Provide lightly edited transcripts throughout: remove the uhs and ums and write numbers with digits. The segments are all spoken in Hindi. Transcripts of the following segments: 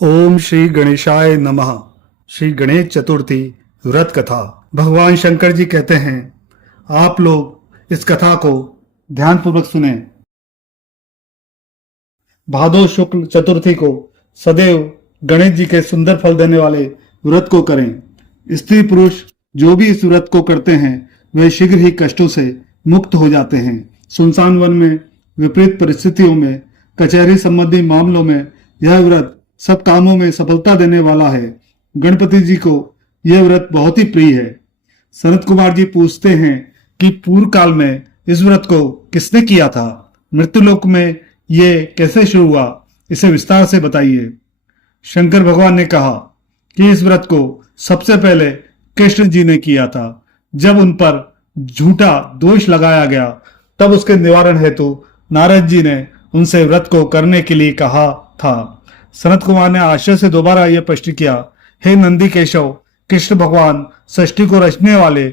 ओम श्री गणेशाय नमः। श्री गणेश चतुर्थी व्रत कथा। भगवान शंकर जी कहते हैं, आप लोग इस कथा को ध्यानपूर्वक सुने। भादो शुक्ल चतुर्थी को सदैव गणेश जी के सुंदर फल देने वाले व्रत को करें। स्त्री पुरुष जो भी इस व्रत को करते हैं वे शीघ्र ही कष्टों से मुक्त हो जाते हैं। सुनसान वन में, विपरीत परिस्थितियों में, कचहरी संबंधी मामलों में यह व्रत सब कामों में सफलता देने वाला है। गणपति जी को यह व्रत बहुत ही प्रिय है। सनत कुमार जी पूछते हैं कि पूर्व काल में इस व्रत को किसने किया था, मृत्युलोक में ये कैसे शुरू हुआ, इसे विस्तार से बताइए। शंकर भगवान ने कहा कि इस व्रत को सबसे पहले कृष्ण जी ने किया था। जब उन पर झूठा दोष लगाया गया तब उसके निवारण हेतु नारद जी ने उनसे व्रत को करने के लिए कहा था। सनत कुमार ने आश्चर्य से दोबारा यह प्रश्न किया, हे नंदी केशव, कृष्ण भगवान सृष्टि को रचने वाले,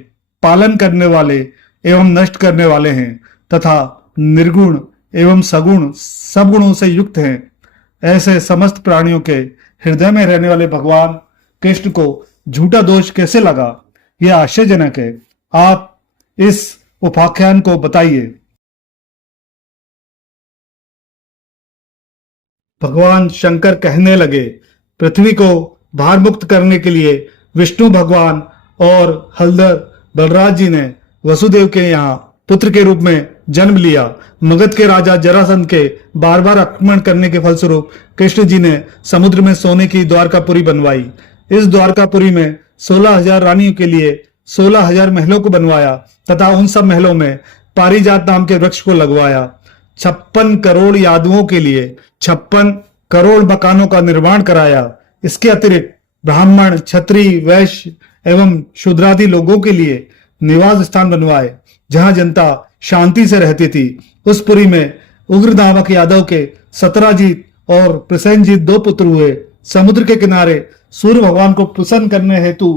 पालन करने वाले एवं नष्ट करने वाले हैं तथा निर्गुण एवं सगुण सब गुणों से युक्त हैं। ऐसे समस्त प्राणियों के हृदय में रहने वाले भगवान कृष्ण को झूठा दोष कैसे लगा, यह आश्चर्यजनक है। आप इस उपाख्यान को बताइए। भगवान शंकर कहने लगे, पृथ्वी को भार मुक्त करने के लिए विष्णु भगवान और हलधर बलराज जी ने वसुदेव के यहाँ पुत्र के रूप में जन्म लिया। मगध के राजा जरासंध के बार बार आक्रमण करने के फलस्वरूप कृष्ण जी ने समुद्र में सोने की द्वारकापुरी बनवाई। इस द्वारकापुरी में 16,000 रानियों के लिए 16,000 महलों को बनवाया तथा उन सब महलों में पारिजात नाम के वृक्ष को लगवाया। 56 करोड़ यादवों के लिए 56 करोड़ मकानों का निर्माण कराया। इसके अतिरिक्त ब्राह्मण, क्षत्रिय, वैश्य एवं शूद्रादि लोगों के लिए निवास स्थान बनवाए जहां जनता शांति से रहती थी। उस पुरी में उग्र नामक यादव के सतराजीत और प्रसेनजीत 2 पुत्र हुए। समुद्र के किनारे सूर्य भगवान को प्रसन्न करने हेतु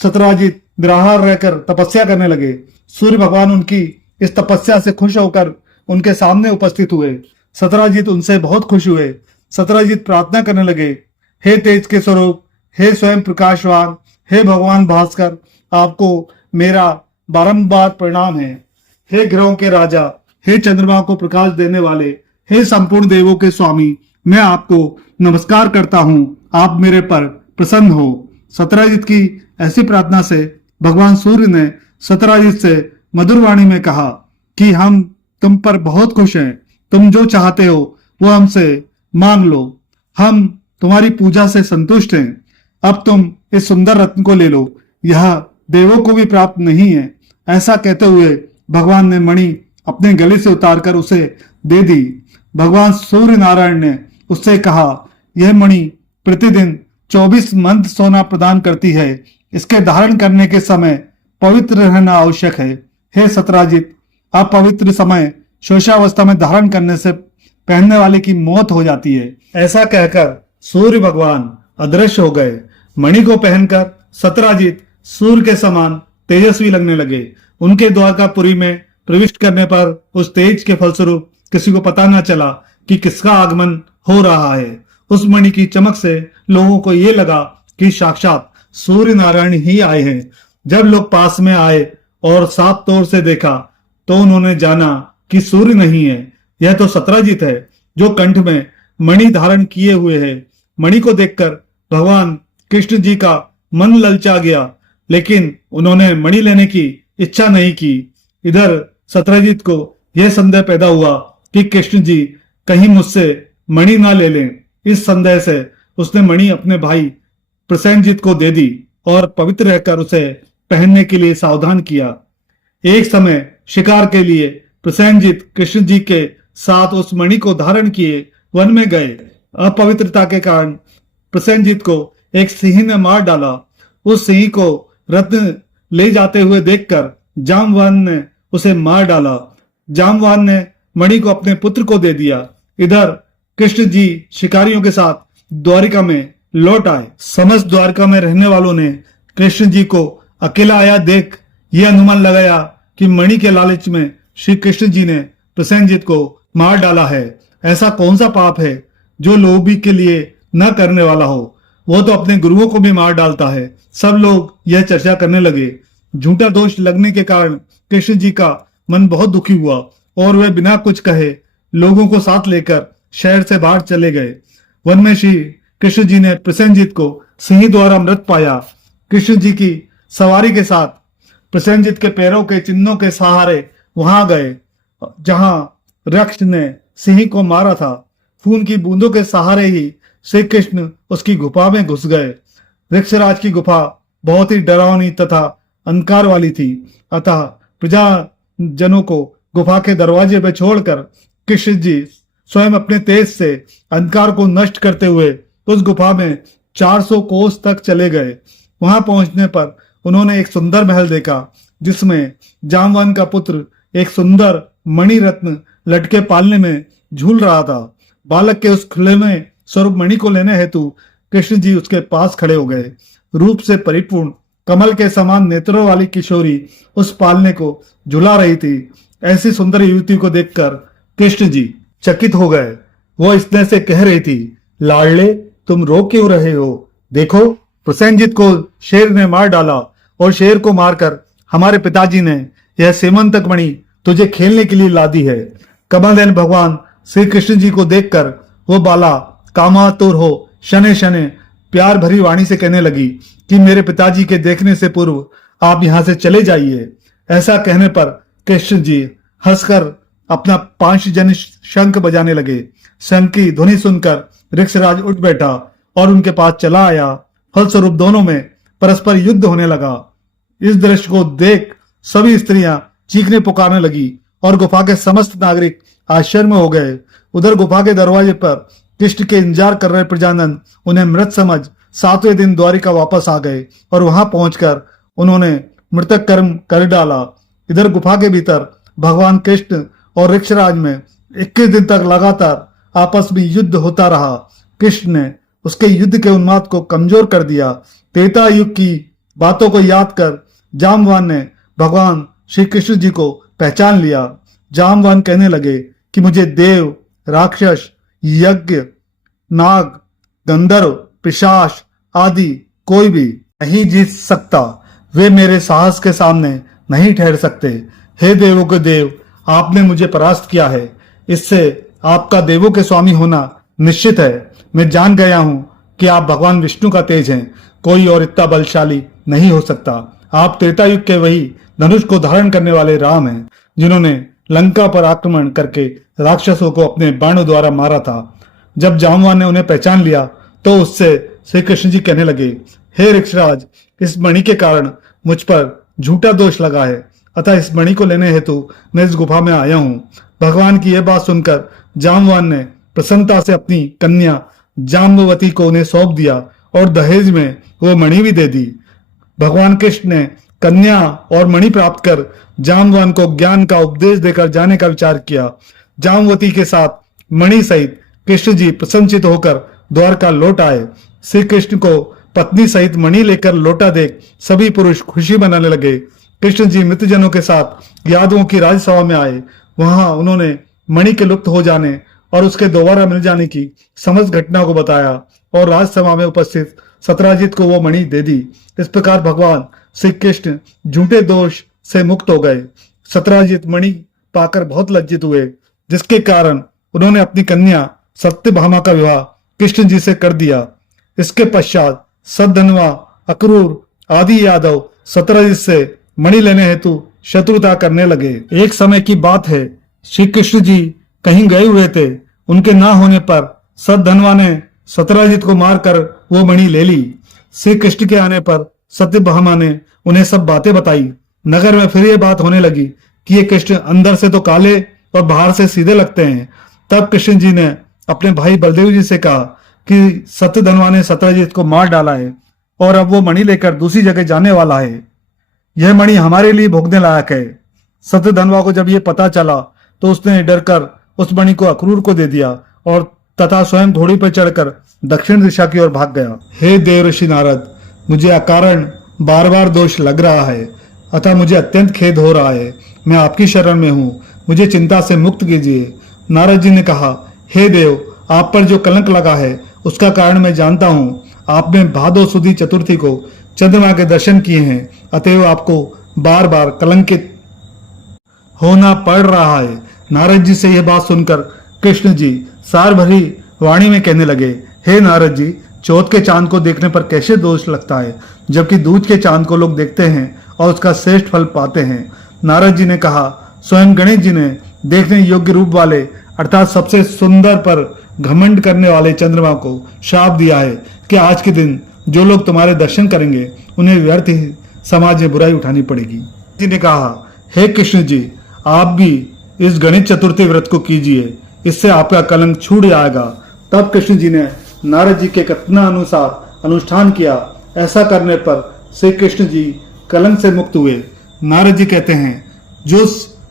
सतराजीत निराहार रहकर तपस्या करने लगे। सूर्य भगवान उनकी इस तपस्या से खुश होकर उनके सामने उपस्थित हुए। सतराजीत उनसे बहुत खुश हुए। सतराजीत प्रार्थना करने लगे, हे तेज के स्वरूप, हे स्वयं प्रकाशवान, हे भगवान भास्कर, आपको मेरा बारंबार प्रणाम है। हे ग्रहों के राजा, हे चंद्रमा को प्रकाश देने वाले, हे संपूर्ण देवों के स्वामी, मैं आपको नमस्कार करता हूँ, आप मेरे पर प्रसन्न हो। सतराजीत की ऐसी प्रार्थना से भगवान सूर्य ने सतराजीत से मधुर वाणी में कहा कि हम तुम पर बहुत खुश हैं। तुम जो चाहते हो वो हमसे मांग लो, हम तुम्हारी पूजा से संतुष्ट हैं। अब तुम इस सुंदर रत्न को ले लो, यह देवों को भी प्राप्त नहीं है। ऐसा कहते हुए भगवान ने मणि अपने गले से उतारकर उसे दे दी। भगवान सूर्य नारायण ने उससे कहा, यह मणि प्रतिदिन 24 मंद सोना प्रदान करती है। इसके धारण करने के समय पवित्र रहना आवश्यक है। हे सतराजीत, अपवित्र समय शोषावस्था में धारण करने से पहनने वाले की मौत हो जाती है। ऐसा कहकर सूर्य भगवान अदृश्य हो गए। मणि को पहनकर सतराजीत सूर्य के समान तेजस्वी लगने लगे। उनके द्वारकापुरी में प्रविष्ट करने पर उस तेज के फलस्वरूप किसी को पता न चला कि किसका आगमन हो रहा है। उस मणि की चमक से लोगों को ये लगा कि साक्षात सूर्य नारायण ही आए हैं। जब लोग पास में आए और साफ तौर से देखा तो उन्होंने जाना कि सूर्य नहीं है, यह तो सतराजीत है जो कंठ में मणि धारण किए हुए है। मणि को देखकर भगवान कृष्ण जी का मन ललचा गया, लेकिन उन्होंने मणि लेने की इच्छा नहीं की। इधर सतराजीत को यह संदेह पैदा हुआ कि कृष्ण जी कहीं मुझसे मणि ना ले लें। इस संदेह से उसने मणि अपने भाई प्रसेनजीत को दे दी और पवित्र रहकर उसे पहनने के लिए सावधान किया। एक समय शिकार के लिए प्रसेनजीत कृष्ण जी के साथ उस मणि को धारण किए वन में गए। अपवित्रता के कारण प्रसेनजीत को एक सिंह ने मार डाला। उस सिंह को रत्न ले जाते हुए देखकर जामवान ने उसे मार डाला। जामवान ने मणि को अपने पुत्र को दे दिया। इधर कृष्ण जी शिकारियों के साथ द्वारिका में लौट आए। समस्त द्वारका में रहने वालों ने कृष्ण जी को अकेला आया देख यह अनुमान लगाया कि मणि के लालच में श्री कृष्ण जी ने प्रसेनजीत को मार डाला है। ऐसा कौन सा पाप है जो लोभी के लिए न करने वाला हो, वो तो अपने गुरुओं को भी मार डालता है। सब लोग यह चर्चा करने लगे। झूठा दोष लगने के कारण कृष्ण जी का मन बहुत दुखी हुआ और वे बिना कुछ कहे लोगों को साथ लेकर शहर से बाहर चले गए। वन में श्री कृष्ण जी ने प्रसेनजीत को सिंह द्वारा मृत पाया। कृष्ण जी की सवारी के साथ प्रसेनजीत के पैरों के चिन्हों के सहारे वहां गए जहां रक्ष ने सिंह को मारा था। खून की बूंदों के सहारे ही श्री कृष्ण उसकी गुफा में घुस गए। वृक्षराज की गुफा बहुत ही डरावनी तथा अंधकार वाली थी, अतः प्रजाजनों को गुफा के दरवाजे पर छोड़कर कृष्ण जी स्वयं अपने तेज से अंधकार को नष्ट करते हुए उस गुफा में 400 कोस तक चले गए। वहां पहुंचने पर उन्होंने एक सुंदर महल देखा जिसमें जामवान का पुत्र एक सुंदर मणि रत्न लटके पालने में झूल रहा था। बालक के उस खुले में स्वरूप मणि को लेने हेतु कृष्ण जी उसके पास खड़े हो गए। रूप से परिपूर्ण कमल के समान नेत्रों वाली किशोरी उस पालने को झुला रही थी। ऐसी सुंदर युवती को देखकर कृष्ण जी चकित हो गए। वो स्नेह से कह रही थी, लाडले तुम रो क्यों रहे हो? देखो प्रसेनजीत को शेर ने मार डाला और शेर को मारकर हमारे पिताजी ने यह सीमंतक मणि तुझे खेलने के लिए ला दी है। कमलनयन भगवान श्री कृष्ण जी को देखकर वो बाला कामातुर हो शने शने प्यार भरी वाणी से कहने लगी कि मेरे पिताजी के देखने से पूर्व आप यहाँ से चले जाइए। ऐसा कहने पर कृष्ण जी हंसकर अपना पांचजन्य शंख बजाने लगे। शंख की ध्वनि सुनकर वृक्षराज उठ बैठा और उनके पास चला आया। फलस्वरूप दोनों में परस्पर युद्ध होने लगा। इस दृश्य को देख सभी स्त्रियां चीखने पुकारने लगी और गुफा के समस्त नागरिक आश्चर्य में हो गए। उधर गुफा के दरवाजे पर कृष्ण के इंतजार कर रहे प्रजानंद उन्हें मृत समझ 7वें दिन द्वारिका वापस आ गए और वहां पहुंचकर उन्होंने मृतक कर्म कर डाला। इधर गुफा के भीतर भगवान कृष्ण और वृक्षराज में 21 दिन तक लगातार आपस में युद्ध होता रहा। कृष्ण ने उसके युद्ध के उन्माद को कमजोर कर दिया। त्रेता युग की बातों को याद कर जामवान ने भगवान श्री कृष्ण जी को पहचान लिया। जामवान कहने लगे कि मुझे देव, राक्षस, यज्ञ, नाग, गंधर्व, पिशाच आदि कोई भी नहीं जीत सकता। वे मेरे साहस के सामने नहीं ठहर सकते। हे देवों के देव, आपने मुझे परास्त किया है। इससे आपका देवों के स्वामी होना निश्चित है। मैं जान गया हूं कि आप भगवान विष्णु का तेज हैं। कोई और इतना बलशाली नहीं हो सकता। आप त्रेता युग के वही धनुष को धारण करने वाले राम हैं जिन्होंने लंका पर आक्रमण करके राक्षसों को अपने बाणों द्वारा मारा था। जब जामवान ने उन्हें पहचान लिया तो उससे श्री कृष्ण जी कहने लगे, हे वृक्षराज, इस मणि के कारण मुझ पर झूठा दोष लगा है, अतः इस मणि को लेने हेतु मैं इस गुफा में आया हूँ। भगवान की यह बात सुनकर जामवान ने प्रसन्नता से अपनी कन्या जाम्बवती को उन्हें सौंप दिया और दहेज में वो मणि भी दे दी। भगवान कृष्ण ने कन्या और मणि प्राप्त कर जामवान को ज्ञान का उपदेश देकर जाने का विचार किया। जामवती के साथ मणि सहित कृष्ण जी प्रसन्नचित होकर द्वारका लौट आए। श्री कृष्ण को पत्नी सहित मणि लेकर लौटा देख सभी पुरुष खुशी मनाने लगे। कृष्ण जी मृतजनों के साथ यादवों की राजसभा में आए। वहां उन्होंने मणि के लुप्त हो जाने और उसके दोबारा मिल जाने की समस्त घटना को बताया और राजसभा में उपस्थित सत्राजित को वो मणि दे दी। इस प्रकार भगवान श्री कृष्ण झूठे दोष से मुक्त हो गए। सत्राजित मणि पाकर बहुत लज्जित हुए, जिसके कारण उन्होंने अपनी कन्या सत्यभामा का विवाह कृष्ण जी से कर दिया। इसके पश्चात सद्धनवा, अक्रूर आदि यादव सत्राजित से मणि लेने हेतु शत्रुता करने लगे। एक समय की बात है, श्री कृष्ण जी कहीं गए हुए थे। उनके ना होने पर सद्धनवा ने सत्राजित को मारकर वो मणि ले ली। श्री कृष्ण के आने पर सत्यभामा ने उन्हें सब बातें बताई। नगर में फिर ये बात होने लगी कि ये कृष्ण अंदर से तो काले और बाहर से सीधे लगते हैं। तब कृष्ण जी ने अपने भाई बलदेव जी से कहा कि सत्यधनवा ने सत्राजित को मार डाला है और अब वो मणि लेकर दूसरी जगह जाने वाला है। यह मणि हमारे लिए भोगने लायक है। सत्यधनवा को जब ये पता चला तो उसने डरकर उस मणि को अक्रूर को दे दिया और तथा स्वयं घोड़ी पर चढ़कर दक्षिण दिशा की ओर भाग गया। हे देव ऋषि नारद, मुझे अकारण बार बार दोष लग रहा है, अतः मुझे अत्यंत खेद हो रहा है। मैं आपकी शरण में हूँ, मुझे चिंता से मुक्त कीजिए। नारद जी ने कहा, हे देव, आप पर जो कलंक लगा है उसका कारण मैं जानता हूँ। आपने भादो सुदी चतुर्थी को चंद्रमा के दर्शन किए हैं, अतएव आपको बार बार कलंकित होना पड़ रहा है। नारद जी से यह बात सुनकर कृष्ण जी सार भरी वाणी में कहने लगे, हे नारद जी, चौथ के चांद को देखने पर कैसे दोष लगता है, जबकि दूज के चांद को लोग देखते हैं और उसका श्रेष्ठ फल पाते हैं। नारद जी ने कहा, स्वयं गणेश जी ने देखने योग्य रूप वाले अर्थात सबसे सुंदर पर घमंड करने वाले चंद्रमा को शाप दिया है कि आज के दिन जो लोग तुम्हारे दर्शन करेंगे उन्हें व्यर्थ ही समाज में बुराई उठानी पड़ेगी। जी ने कहा, हे कृष्ण जी, आप भी इस गणेश चतुर्थी व्रत को कीजिए, इससे आपका कलंक छूट जाएगा। तब कृष्ण जी ने नारद जी के कथनानुसार अनुष्ठान किया। ऐसा करने पर श्री कृष्ण जी कलंक से मुक्त हुए। नारद जी कहते हैं, जो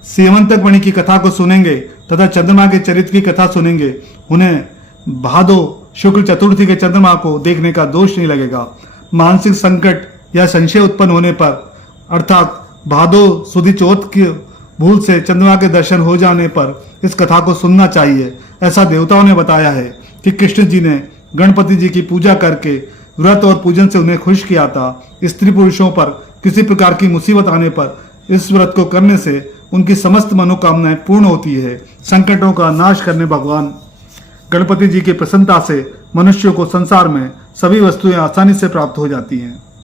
सेवंतक मणि की कथा को सुनेंगे तथा चंद्रमा के चरित्र की कथा सुनेंगे, उन्हें भादो शुक्ल चतुर्थी के चंद्रमा को देखने का दोष नहीं लगेगा। मानसिक संकट या संशय उत्पन्न होने पर अर्थात भादो सुदी चौथ की भूल से चंद्रमा के दर्शन हो जाने पर इस कथा को सुनना चाहिए। ऐसा देवताओं ने बताया है कि कृष्ण जी ने गणपति जी की पूजा करके व्रत और पूजन से उन्हें खुश किया था। स्त्री पुरुषों पर किसी प्रकार की मुसीबत आने पर इस व्रत को करने से उनकी समस्त मनोकामनाएं पूर्ण होती है। संकटों का नाश करने भगवान गणपति जी की प्रसन्नता से मनुष्यों को संसार में सभी वस्तुएं आसानी से प्राप्त हो जाती हैं।